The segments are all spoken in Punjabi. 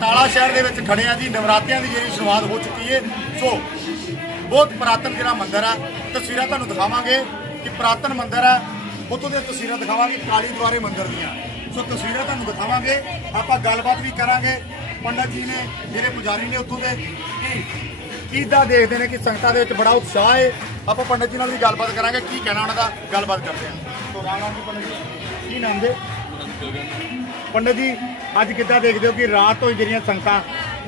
ਤਾਲਾ ਸ਼ਹਿਰ ਦੇ ਵਿੱਚ ਖੜੇ ਆ ਜੀ। ਨਵਰਾਤਰਿਆਂ ਦੀ ਜਿਹੜੀ ਸ਼ੁਰੂਆਤ ਹੋ ਚੁੱਕੀ ਹੈ ਸੋ, ਬਹੁਤ ਪੁਰਾਤਨ ਜਿਹੜਾ ਮੰਦਿਰ ਆ, ਤਸਵੀਰਾਂ ਤੁਹਾਨੂੰ ਦਿਖਾਵਾਂਗੇ ਕਿ ਪੁਰਾਤਨ ਮੰਦਿਰ ਆ। ਉੱਥੋਂ ਦੀਆਂ ਤਸਵੀਰਾਂ ਦਿਖਾਵਾਂਗੇ, ਕਾਲੀ ਦੁਆਰੇ ਮੰਦਿਰ ਦੀਆਂ। ਸੋ, ਤਸਵੀਰਾਂ ਤੁਹਾਨੂੰ ਦਿਖਾਵਾਂਗੇ, ਆਪਾਂ ਗੱਲਬਾਤ ਵੀ ਕਰਾਂਗੇ। ਪੰਡਤ ਜੀ ਨੇ ਜਿਹੜੇ ਪੁਜਾਰੀ ਨੇ ਉੱਥੋਂ ਦੇ, ਕੀ ਕਿੱਦਾਂ ਦੇਖਦੇ ਨੇ ਕਿ ਸੰਗਤਾਂ ਦੇ ਵਿੱਚ ਬੜਾ ਉਤਸ਼ਾਹ ਹੈ ਆਪਾਂ ਪੰਡਤ ਜੀ ਨਾਲ ਵੀ ਗੱਲਬਾਤ ਕਰਾਂਗੇ, ਕੀ ਕਹਿਣਾ ਉਹਨਾਂ ਦਾ, ਗੱਲਬਾਤ ਕਰਦੇ ਹਾਂ ਸੋ, ਰਾਮ ਰਾਮ ਜੀ, ਪੰਡਤ ਜੀ। ਕੀ ਨਾਮ ਦੇ ਪੰਡਤ ਜੀ ਅੱਜ ਕਿੱਦਾਂ ਦੇਖਦੇ ਹੋ ਕਿ ਰਾਤ ਤੋਂ ਹੀ ਜਿਹੜੀਆਂ ਸੰਗਤਾਂ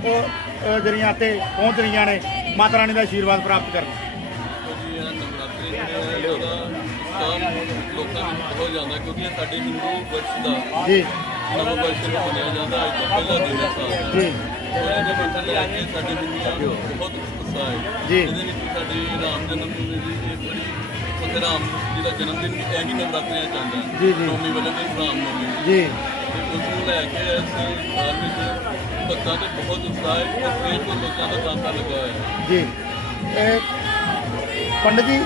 ਉਹ ਅ, ਜਿਹੜੀਆਂ ਤੇ ਪਹੁੰਚ ਰਹੀਆਂ ਨੇ ਮਾਤਾ ਰਾਣੀ ਦਾ ਆਸ਼ੀਰਵਾਦ ਪ੍ਰਾਪਤ ਕਰਨ? ਜੀ। ਇਹ ਨਵਰਾਤਰੇ ਜਿਹੜੇ ਆ ਉਹਦਾ ਉਤਸ਼ਾਹ ਲੋਕਾਂ ਵਿੱਚ ਬਹੁਤ ਜ਼ਿਆਦਾ ਕਿਉਂਕਿ ਇਹ ਸਾਡੇ ਹਿੰਦੂ ਵਰਸ਼ ਦਾ ਜੀ। ਨਵਾਂ ਵਰਸ਼ ਨੂੰ ਮੰਨਿਆ ਜਾਂਦਾ ਅੱਜ ਤੋਂ ਪਹਿਲਾ ਦਿਨ ਹੈ ਸਾਲ ਦਾ ਜੀ। ਉਹਦੇ ਦੇ ਮੱਥਾ ਲੈ ਕੇ ਸਾਡੇ ਦੁਨੀਆ ਨੂੰ ਬਹੁਤ ਉਤਸ਼ਾਹ ਹੈ ਜੀ। ਇਹਦੇ ਵਿੱਚ ਸਾਡੇ ਰਾਮ ਜਨਮ ਭੂਮੀ ਦੀ ਇਹ ਬੜੀ ਰਾਮ ਜੀ ਦਾ ਜਨਮ ਦਿਨ ਵੀ ਇਹੀ ਨਵਰਾਤਰਿਆਂ ਚ ਆਉਂਦਾ ਹੈ। ਜੀ, ਜੀ। ਨੌਮੀ ਵਾਲੇ ਦਿਨ ਰਾਮ ਨੌਮੀ ਜੀ। ਤੇ ਉਸ ਨੂੰ ਲੈ ਕੇ ਅਸੀਂ ਸਾਲ ਵਿੱਚ ਭਗਤਾਂ ਤੇ ਬਹੁਤ ਉਤਸ਼ਾਹ ਹੈ ਤੇ ਸਵੇਰ ਤੋਂ ਲੋਕਾਂ ਦਾ ਤਾਂਤਾ ਲੱਗਾ ਹੋਇਆ ਹੈ। ਜੀ। ਇਹ ਪੰਡਤ ਜੀ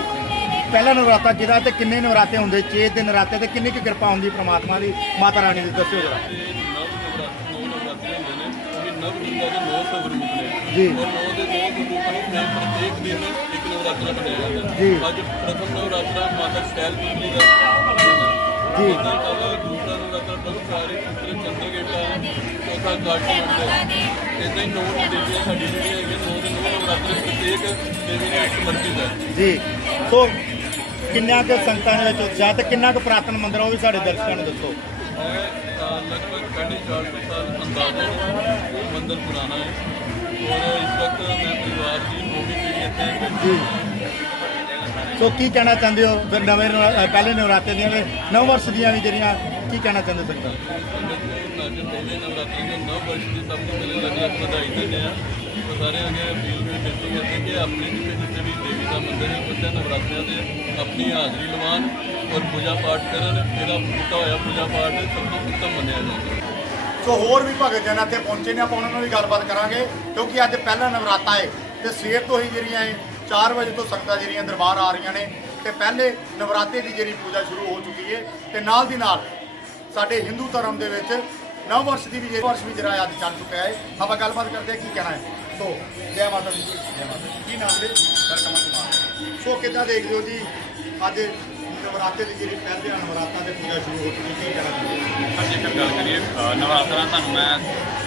ਪਹਿਲਾ ਨਵਰਾਤਾ ਜਿਹੜਾ ਤੇ ਕਿੰਨੇ ਨਵਰਾਤੇ ਹੁੰਦੇ? ਚੇਤ ਦੇ ਨਰਾਤੇ ਤੇ ਕਿੰਨੀ ਕੁ ਕਿਰਪਾ ਹੁੰਦੀ ਪ੍ਰਮਾਤਮਾ ਦੀ? ਮਾਤਾ ਰਾਣੀ ਦੀ ਦੱਸਿਓ ਜਰਾ। ਤੇ ਨਵ ਨਵਰਾਤਰੇ ਨੌ ਨਵਰਾਤਰੇ ਹੁੰਦੇ ਨੇ। ਉਹ ਨਵ ਦੁਰਗਾ ਦੇ ਨੌ ਸਵਰੂਪ ਨੇ। ਜੀ। ਔਰ ਨੌ ਪ੍ਰਤੇਕ ਦਿਨ ਇੱਕ ਨਵਰਾਤਰਾ ਜਾਂਦਾ ਜੀ। ਹੈ। ਅੱਜ ਪ੍ਰਥਮ ਨਵਰਾਤਰਾ ਮਾਤਾ ਸ਼ੈਲ ਪੁੱਤਰੀ ਦਾ ਜੀ। ਉਹਦੇ ਨਾਲ ਦੂਸਰਾ ਨਵਰਾਤਰਾ ਬਲਕਾਰੀ ਪੁੱਤਰ ਚੰਦਰਗੇਟਾ ਚੌਥਾ ਕਾਟੀ ਮੰਦਰ ਇਦਾਂ ਹੀ ਨੌ ਦੇਵੀਆਂ ਸਾਡੀ ਜਿਹੜੀਆਂ ਹੈਗੀਆਂ ਨੌ ਦੇ ਨੌ ਨਵਰਾਤਰੇ ਪ੍ਰਤੇਕ ਦੇਵੀ ਨੇ ਇੱਕ ਸਮਰਪਿਤ ਹੈ ਜੀ ਸੋ ਕਿੰਨਾ ਕੁ ਸੰਗਤਾਂ ਦੇ ਵਿੱਚ ਉਤਸ਼ਾਹ ਤੇ ਕਿੰਨਾ ਕੁ ਪੁਰਾਤਨ ਮੰਦਿਰ ਉਹ ਵੀ ਸਾਡੇ ਦਰਸ਼ਕਾਂ ਨੂੰ ਦੱਸੋ ਲਗਭਗ ਸਾਢੇ ਚਾਰ ਸੌ ਸਾਲ ਅੰਦਾਜ਼ਨ ਮੰਦਰ ਪੁਰਾਣਾ ਹੈ ਇਸ ਵਕਤ ਮੈਂ ਪਰਿਵਾਰ ਦੀ ਨੌਵੀਂ ਪੀੜ੍ਹੀ ਇੱਥੇ ਹੈ ਜੀ ਸੋ ਕੀ ਕਹਿਣਾ ਚਾਹੁੰਦੇ ਹੋ? ਫਿਰ ਨਵੇਂ ਨਵ- ਅ, ਪਹਿਲੇ ਨਵਰਾਤੇ ਦੀਆਂ ਤੇ ਨਵ ਵਰਸ਼ ਦੀਆਂ ਵੀ ਜਿਹੜੀਆਂ ਕੀ ਕਹਿਣਾ ਚਾਹੁੰਦੇ ਹੋ ਸੰਗਤਾਂ ਸੰਗਤ ਪਹਿਲੇ ਨਵਰਾਤਰੀ ਦੇ ਨਵ ਵਰਸ਼ ਦੀ ਸਭ ਤੋਂ ਪਹਿਲੇ ਲੱਗ ਲੱਗ ਵਧਾਈ ਦਿੰਦੇ ਆ। ਤਾਂ ਸਾਰੇ ਅੱਗੇ ਅਪੀਲ ਵੀ ਬੇਨਤੀ ਕਰਦੇ ਕਿ ਆਪਣੇ ਜਿੱਥੇ ਜਿੱਥੇ ਵੀ ਦੇਵੀ ਦਾ ਮੰਦਿਰ ਹੈ ਉੱਥੇ ਨਵਰਾਤਰਿਆਂ ਦੇ ਆਪਣੀ ਹਾਜ਼ਰੀ ਲਵਾਉਣ ਔਰ ਪੂਜਾ ਪਾਠ ਕਰਨ ਇਹਦਾ ਕੀਤਾ ਹੋਇਆ ਪੂਜਾ ਪਾਠ ਸਭ ਤੋਂ ਉੱਤਮ ਮੰਨਿਆ ਜਾਂਦਾ ਹੈ ਸੋ ਹੋਰ ਵੀ ਭਗਤ ਜਨ ਇੱਥੇ ਪਹੁੰਚੇ ਨੇ ਆਪਾਂ ਉਹਨਾਂ ਨਾਲ ਵੀ ਗੱਲਬਾਤ ਕਰਾਂਗੇ ਕਿਉਂਕਿ ਅੱਜ ਪਹਿਲਾ ਨਵਰਾਤਾ ਹੈ ਤੇ ਸਵੇਰ ਤੋਂ ਹੀ ਜਿਹੜੀਆਂ ਹੈ 4 ਵਜੇ ਤੋਂ ਸੰਗਤਾਂ ਜਿਹੜੀਆਂ ਦਰਬਾਰ ਆ ਰਹੀਆਂ ਨੇ ਤੇ ਪਹਿਲੇ ਨਵਰਾਤੇ ਦੀ ਜਿਹੜੀ ਪੂਜਾ ਸ਼ੁਰੂ ਹੋ ਚੁੱਕੀ ਹੈ ਤੇ ਨਾਲ ਦੀ ਨਾਲ ਸਾਡੇ ਹਿੰਦੂ ਧਰਮ ਦੇ ਵਿੱਚ ਨਵ ਵਰਸ਼ ਦੀ ਵੀ ਜਿਹੜੀ ਵਰਸ਼ ਵੀ ਜਿਹੜਾ ਅੱਜ ਚੱਲ ਚੁੱਕਾ ਹੈ ਆਪਾਂ ਗੱਲਬਾਤ ਕਰਦੇ ਹਾਂ ਕੀ ਕਹਿਣਾ ਹੈ। ਸੋ ਜੈ ਮਾਤਾ ਦੀ ਜੈ ਮਾਤਾ ਕੀ ਨਾਮ ਦੇ ਸਰ ਕਮਲ ਕੁਮਾਰ ਸੋ ਕਿੱਦਾਂ ਦੇਖਦੇ ਹੋ ਜੀ ਅੱਜ ਨਵਰਾਤੇ ਦੀ ਜਿਹੜੀ ਪਹਿਲੇ ਨਵਰਾਤਾ ਦੀ ਪੂਜਾ ਸ਼ੁਰੂ ਹੋ ਚੁੱਕੀ ਹੈ ਕੀ ਹੋ? ਜੇਕਰ ਗੱਲ ਕਰੀਏ ਅ, ਨਵਰਾਤਰਾ ਤੁਹਾਨੂੰ ਮੈਂ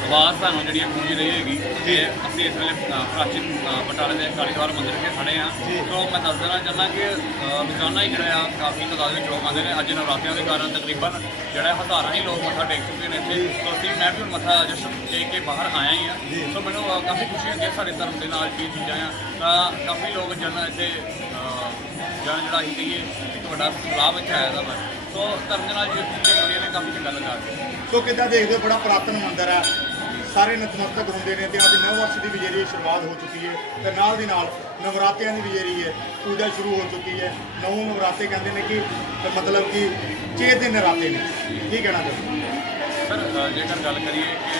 ਆਵਾਜ਼ ਤੁਹਾਨੂੰ ਜਿਹੜੀ ਹੈ ਗੂੰਜ ਰਹੀ ਹੈਗੀ। ਤੇ ਅਸੀਂ ਇਸ ਵੇਲੇ ਅ, ਪ੍ਰਾਚੀਨ ਅ, ਬਟਾਲੇ ਦੇ ਕਾਲੀਦਵਾਰ ਮੰਦਿਰ ਵਿਖੇ ਖੜੇ ਆ ਜੀ। ਤੋਂ ਮੈਂ ਦੱਸ ਦੇਣਾ ਚਾਹੁੰਦਾ ਕਿ ਅ, ਰੋਜ਼ਾਨਾ ਹੀ ਜਿਹੜਾ ਆ ਕਾਫੀ ਤਾਦਾਦ ਵਿੱਚ ਲੋਕ ਆਉਂਦੇ ਨੇ। ਅੱਜ ਨਵਰਾਤਰਿਆਂ ਦੇ ਕਾਰਨ ਤਕਰੀਬਨ ਜਿਹੜਾ ਹਜ਼ਾਰਾਂ ਹੀ ਲੋਕ ਮੱਥਾ ਟੇਕ ਚੁੱਕੇ ਨੇ ਇੱਥੇ। ਤੋਂ ਅਸੀਂ ਮੈਂ ਵੀ ਹੁਣ ਮੱਥਾ ਜਸ਼ਨ ਟੇਕ ਕੇ ਬਾਹਰ ਆਇਆ ਹੀ ਆ ਸੋ ਮੈਨੂੰ ਅ, ਕਾਫੀ ਖੁਸ਼ੀ ਹੁੰਦੀ ਹੈ ਸਾਡੇ ਧਰਮ ਦੇ ਨਾਲ ਕੀ ਚੀਜ਼ਾਂ ਆ ਤਾਂ ਕਾਫੀ ਲੋਕ ਜਨ ਇੱਥੇ ਜਨ ਜਿਹੜਾ ਅਸੀਂ ਕਹੀਏ ਇੱਕ ਵੱਡਾ ਲਾਭ ਇੱਥੇ ਆਇਆ ਦਾ ਵਾ। ਸੋ ਧਰਮ ਦੇ ਨਾਲ ਜੋ ਚੀਜ਼ਾਂ ਜੁੜੀਆਂ ਨੇ ਕਾਫੀ ਚੰਗਾ ਲੱਗਾ। ਸੋ ਕਿੱਦਾਂ ਦੇਖਦੇ ਹੋ ਬੜਾ ਪੁਰਾਤਨ ਮੰਦਿਰ ਹੈ। ਸਾਰੇ ਨਤਮਸਤਕ ਹੁੰਦੇ ਨੇ ਤੇ ਅੱਜ ਨਵ ਵਰਸ਼ ਦੀ ਵੀ ਜਿਹੜੀ ਸ਼ੁਰੂਆਤ ਹੋ ਚੁੱਕੀ ਹੈ ਤੇ ਨਾਲ ਦੀ ਨਾਲ ਨਵਰਾਤਿਆਂ ਦੀ ਵੀ ਜਿਹੜੀ ਹੈ ਪੂਜਾ ਸ਼ੁਰੂ ਹੋ ਚੁੱਕੀ ਹੈ। ਨੌ ਨਵਰਾਤੇ ਕਹਿੰਦੇ ਨੇ ਕਿ ਤੇ ਮਤਲਬ ਕਿ ਚੇ ਦੇ ਨਰਾਤੇ ਨੇ। ਕੀ ਕਹਿਣਾ ਚਾਹੁੰਦੇ ਸਰ ਜੇਕਰ ਗੱਲ ਕਰੀਏ ਕਿ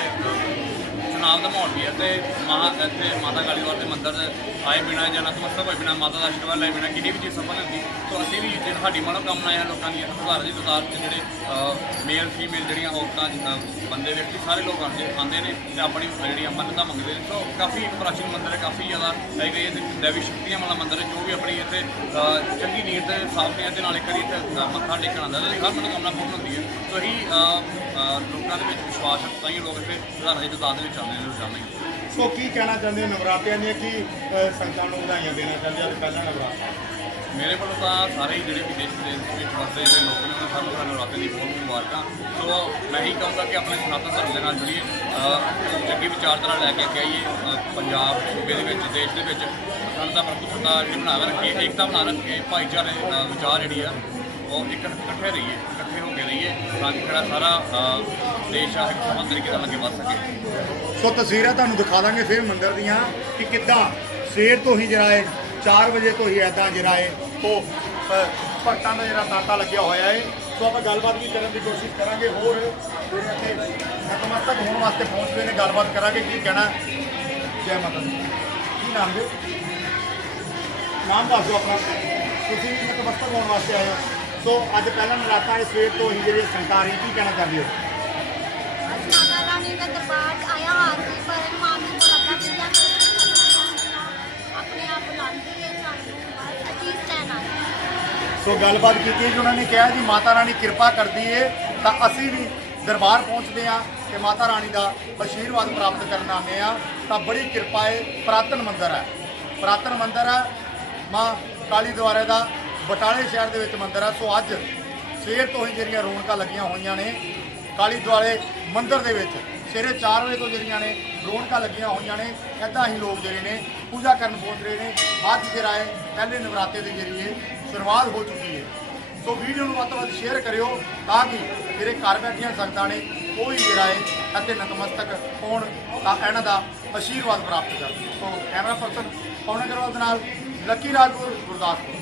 ਅ, ਦਾ ਮਾਹੌਲ ਵੀ ਹੈ ਤੇ ਮਹਾ ਇੱਥੇ ਮਾਤਾ ਕਾਲੀਵਾਲ ਦੇ ਮੰਦਿਰ ਦੇ ਆਏ ਬਿਨਾ ਜਾਂ ਨਤਮਸਤਕ ਹੋਏ ਬਿਨਾ ਮਾਤਾ ਦਾ ਆਸ਼ੀਰਵਾਦ ਲੈ ਬਿਨਾ ਕਿਹੜੀ ਵੀ ਚੀਜ਼ ਸਫਲ ਹੁੰਦੀ। ਸੋ ਅਸੀਂ ਵੀ ਜਿਹੜੀ ਸਾਡੀ ਮਨੋਕਾਮਨਾ ਹੈ ਲੋਕਾਂ ਦੀਆਂ ਹਜ਼ਾਰਾਂ ਦੀ ਤਾਦਾਦ 'ਚ ਜਿਹੜੇ ਮੇਲ ਫੀਮੇਲ ਜਿਹੜੀਆਂ ਔਰਤਾਂ ਜਿੱਦਾਂ ਬੰਦੇ ਵਿਅਕਤੀ ਸਾਰੇ ਲੋਕ ਆਉਂਦੇ ਆਉਂਦੇ ਨੇ ਤੇ ਆਪਣੀ ਜਿਹੜੀਆਂ ਮੰਨਤਾਂ ਮੰਗਦੇ ਨੇ ਸੋ ਕਾਫੀ ਪ੍ਰਾਚੀਨ ਮੰਦਿਰ ਹੈ ਕਾਫੀ ਜ਼ਿਆਦਾ ਹੈ ਗਈ ਹੈ ਦੇਵੀ ਸ਼ਕਤੀਆਂ ਵਾਲਾ ਮੰਦਿਰ ਹੈ ਜੋ ਵੀ ਆਪਣੀ ਇੱਥੇ ਚੰਗੀ ਨੀਤ ਦੇ ਸਾਫ਼ ਦੇ ਨਾਲ ਇੱਕ ਵਾਰੀ ਇੱਥੇ ਮੱਥਾ ਟੇਕਣ ਆਉਂਦਾ ਤੇ ਹਰ ਮਨੋਕਾਮਨਾ ਪੂਰਨ ਹੁੰਦੀ ਹੈ। ਸੋ ਇਹੀ ਲੋਕਾਂ ਦੇ ਵਿੱਚ ਵਿਸ਼ਵਾਸ ਹੈ ਤਾਂ ਹੀ ਲੋਕ ਇੱਥੇ ਹਜ਼ਾਰਾਂ ਦੀ ਤਾਦਾਦ ਦੇ ਵਿੱਚ ਆਉਂਦੇ ਨੇ ਰੋਜ਼ਾਨਾ ਹੀ ਸੋ ਕੀ ਕਹਿਣਾ ਚਾਹੁੰਦੇ ਹੋ ਨਵਰਾਤਿਆਂ ਦੀਆਂ? ਕੀ ਅ, ਸੰਗਤਾਂ ਨੂੰ ਵਧਾਈਆਂ ਦੇਣਾ ਚਾਹੁੰਦੇ ਹੋ ਪਹਿਲਾ ਨਵਰਾਤਾ ਮੇਰੇ ਵੱਲੋਂ ਤਾਂ ਸਾਰੇ ਹੀ ਜਿਹੜੇ ਵਿਦੇਸ਼ ਵਿਦੇਸ਼ ਵਿੱਚ ਵਸਦੇ ਜਿਹੜੇ ਲੋਕ ਨੇ ਉਹਨਾਂ ਸਾਨੂੰ ਸਾਨੂੰ ਰਾਤੇ ਦੀ ਬਹੁਤ ਮੁਬਾਰਕਾਂ। ਸੋ ਮੈਂ ਹੀ ਕਹੂੰਗਾ ਕਿ ਆਪਣੇ ਸਨਾਤਨ ਧਰਮ ਦੇ ਨਾਲ ਜੁੜੀਏ ਅਹ ਚੰਗੀ ਵਿਚਾਰਧਾਰਾ ਲੈ ਕੇ ਅੱਗੇ ਆਈਏ ਅਹ ਪੰਜਾਬ ਸੂਬੇ ਦੇ ਵਿੱਚ ਦੇਸ਼ ਦੇ ਵਿੱਚ। ਸਾਨੂੰ ਤਾਂ ਪ੍ਰਭੂ ਸੱਤਾ ਜਿਹੜੀ ਬਣਾ ਕੇ ਰੱਖੀਏ ਏਕਤਾ ਬਣਾ ਰੱਖੀਏ ਭਾਈਚਾਰੇ ਅਹ ਵਿਚਾਰ ਜਿਹੜੀ ਆ ਉਹ ਇੱਕ ਇਕੱਠੇ ਰਹੀਏ, ਇਕੱਠੇ ਹੋ ਕੇ ਰਹੀਏ, ਤਾਂ ਕਿ ਜਿਹੜਾ ਸਾਰਾ ਦੇਸ਼ ਆ, ਇੱਕ ਸਮਾਨ ਤਰੀਕੇ ਨਾਲ ਅੱਗੇ ਵੱਧ ਸਕੇ। ਸੋ ਤਸਵੀਰਾਂ ਤੁਹਾਨੂੰ ਦਿਖਾ ਦਾਂਗੇ ਫਿਰ ਮੰਦਿਰ ਦੀਆਂ ਕਿ ਕਿੱਦਾਂ ਸਵੇਰ ਤੋਂ ਹੀ ਜਿਹੜਾ ਹੈ 4 ਵਜੇ ਤੋਂ ਹੀ ਐਦਾਂ ਜਿਹੜਾ ਹੈ ਉਹ ਭਗਤਾਂ ਦਾ ਜਿਹੜਾ ਤਾਂਤਾ ਲੱਗਿਆ ਹੋਇਆ ਹੈ ਸੋ ਆਪਾਂ ਗੱਲਬਾਤ ਵੀ ਕਰਨ ਦੀ ਕੋਸ਼ਿਸ਼ ਕਰਾਂਗੇ ਹੋਰ। ਜਿਹੜੇ ਇੱਥੇ ਨਤਮਸਤਕ ਹੋਣ ਵਾਸਤੇ ਪਹੁੰਚਦੇ ਨੇ, ਗੱਲਬਾਤ ਕਰਾਂਗੇ ਕੀ ਕਹਿਣਾ। ਜੈ ਮਾਤਾ ਦੀ। ਕੀ ਨਾਮ ਜੀ? ਨਾਮ ਦੱਸ ਦਿਓ ਆਪਣਾ। ਤੁਸੀਂ ਨਤਮਸਤਕ ਹੋਣ ਵਾਸਤੇ ਆਏ ਹੋ। ਸੋ ਅੱਜ ਪਹਿਲਾ ਨਰਾਤਾ ਇਸ ਸਵੇਰ ਤੋਂ ਹੀ ਜਿਹੜੀ ਸੰਤਾਂ ਰਹੀ ਕੀ ਕਹਿਣਾ ਚਾਹੁੰਦੇ ਹੋ? ਸੋ ਗੱਲਬਾਤ ਕੀਤੀ ਜੀ, ਉਹਨਾਂ ਨੇ ਕਿਹਾ ਜੀ, ਮਾਤਾ ਰਾਣੀ ਕਿਰਪਾ ਕਰਦੀ ਏ, ਤਾਂ ਅਸੀਂ ਵੀ ਦਰਬਾਰ ਪਹੁੰਚਦੇ ਆ ਤੇ ਮਾਤਾ ਰਾਣੀ ਦਾ ਆਸ਼ੀਰਵਾਦ ਪ੍ਰਾਪਤ ਕਰਨ ਆਉਂਦੇ ਆ ਤਾਂ ਬੜੀ ਕਿਰਪਾ ਏ, ਪ੍ਰਾਤਨ ਮੰਦਰ ਹੈ। ਪ੍ਰਾਤਨ ਮੰਦਰ ਹੈ, ਮਾਂ ਕਾਲੀ ਦੁਆਰੇ ਦਾ ਬਟਾਲੇ ਸ਼ਹਿਰ ਦੇ ਵਿੱਚ ਮੰਦਿਰ ਆ। ਸੋ ਅੱਜ ਸਵੇਰ ਤੋਂ ਹੀ ਜਿਹੜੀਆਂ ਰੌਣਕਾਂ ਲੱਗੀਆਂ ਹੋਈਆਂ ਨੇ, ਕਾਲੀ ਦੁਆਲੇ ਮੰਦਿਰ ਦੇ ਵਿੱਚ, ਸਵੇਰੇ 4 ਵਜੇ ਤੋਂ ਜਿਹੜੀਆਂ ਨੇ ਰੌਣਕਾਂ ਲੱਗੀਆਂ ਹੋਈਆਂ ਨੇ, ਇੱਦਾਂ ਹੀ ਲੋਕ ਜਿਹੜੇ ਨੇ ਪੂਜਾ ਕਰਨ ਪਹੁੰਚ ਰਹੇ ਨੇ। ਅੱਜ ਜਿਹੜਾ ਹੈ ਪਹਿਲੇ ਨਵਰਾਤੇ ਦੀ ਜਿਹੜੀ ਹੈ ਸ਼ੁਰੂਆਤ ਹੋ ਚੁੱਕੀ ਹੈ। ਸੋ ਵੀਡੀਓ ਨੂੰ ਵੱਧ ਤੋਂ ਵੱਧ ਸ਼ੇਅਰ ਕਰਿਓ ਤਾਂ ਕਿ ਮੇਰੇ ਘਰ ਬੈਠੀਆਂ ਸੰਗਤਾਂ ਨੇ ਉਹ ਵੀ ਜਿਹੜਾ ਹੈ ਅਤੇ ਨਤਮਸਤਕ ਹੋਣ ਤਾਂ ਇਹਨਾਂ ਦਾ ਆਸ਼ੀਰਵਾਦ ਪ੍ਰਾਪਤ ਕਰਨ। So camera person Pawan Agarwal ਦੇ ਨਾਲ ਲੱਕੀ ਰਾਜਪੁਰ ਗੁਰਦਾਸਪੁਰ।